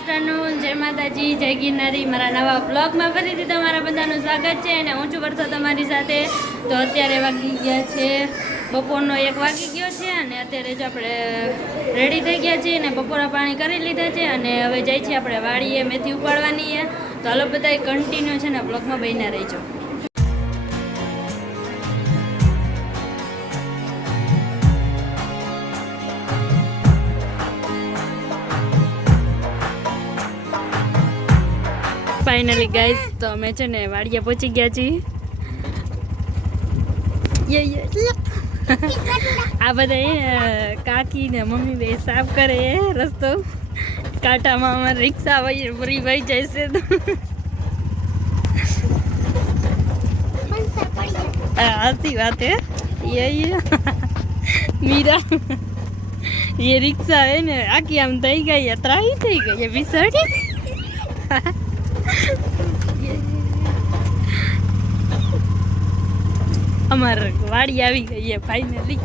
Afternoon जय माताजी जय गिरनारी मारा नवा ब्लॉग में फरीथी तमारा बधानुं स्वागत है अने હું છું વર્ષા તમારી સાથે। તો અત્યારે વાગી ગયા છે બપોરનો 1 વાગી ગયો છે અને અત્યારે જ આપણે રેડી થઈ ગયા છીએ અને બપોરા પાણી કરી લીધા છે અને હવે જાય છે આપણે વાડીએ મેથી ઉપાડવાની છે। તો હાલો બધાય કન્ટિન્યુ છે ને બ્લોગમાં બન્યા રહીજો। फाइनली गाइस तो अमे छे ने वाड़िया पहुंची गया छी। ये आ बधाई काकी ने मम्मी बे साफ करे रस्तो काटा में अमर रिक्शा वही पूरी वही जैसे तो आती बात है ये मीरा ये रिक्शा है ने आकी आम थई गई अतराई थई गई ये विसड़ी अमर वाड़ी आवी गई है फाइनली।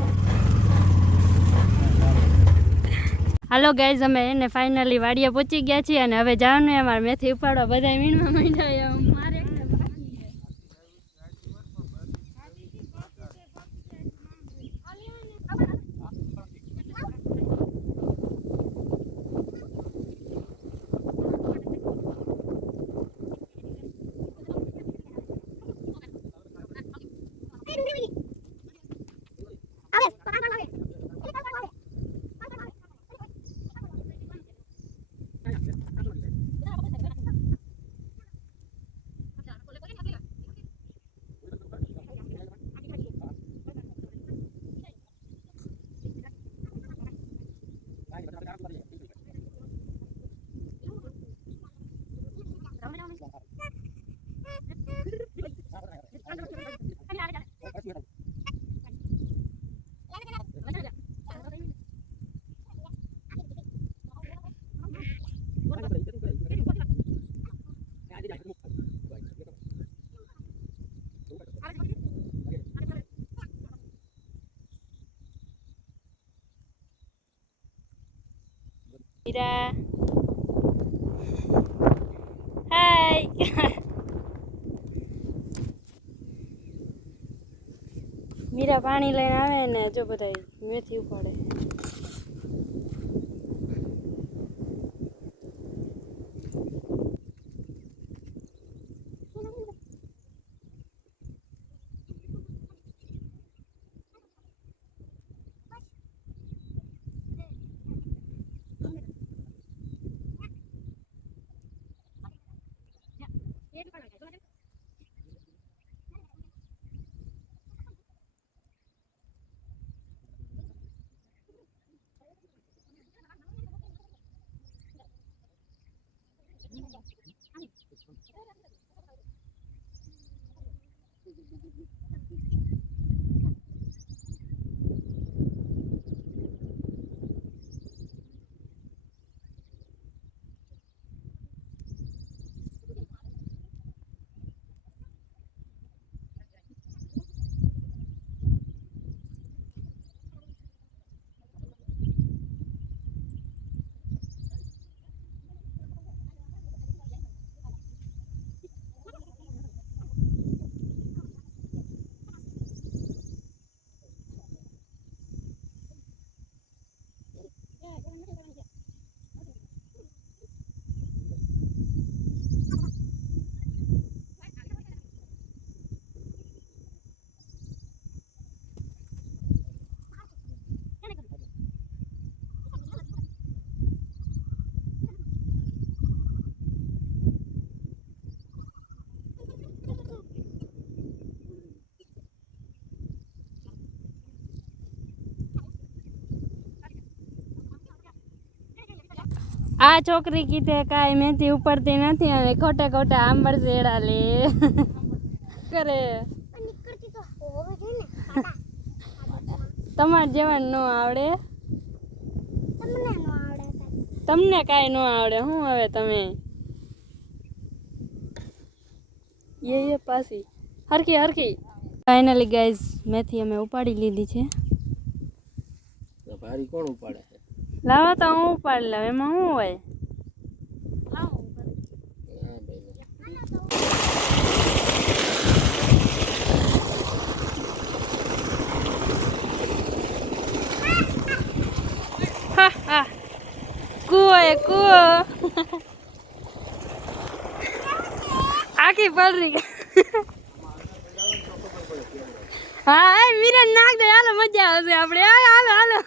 हेलो गाइज अमे ने फाइनली वाड़िया पहुंची गया छी अने हवे जावनु है अमार मेथी उपाड़वा बधाय मीणमा માંડ્યા है। मारे एकने बाकी है मीरा हाय मीरा पानी लईने आवे ने जो बधाई मेथी उपाड़े। आ छोकरी कीधे काई मेथी उपड़ती नहीं अने खोटे खोटे आंबड़ सेड़ा ले करे तमार जेवा नो आवड़े तमने काई नो आवड़े हूँ हवे तमे ये पासी हरकी हरकी फाइनली गाइस मेथी अमे उपाड़ी लीधी छे। तो भारी कौन उपाड़े है लावा तो हूँ उपाड़ लव एमां हूँ होय કૂવો આખી પલરી હા વિરાન નાખ દે હાલો મજા આવશે આપણે હાલો હાલો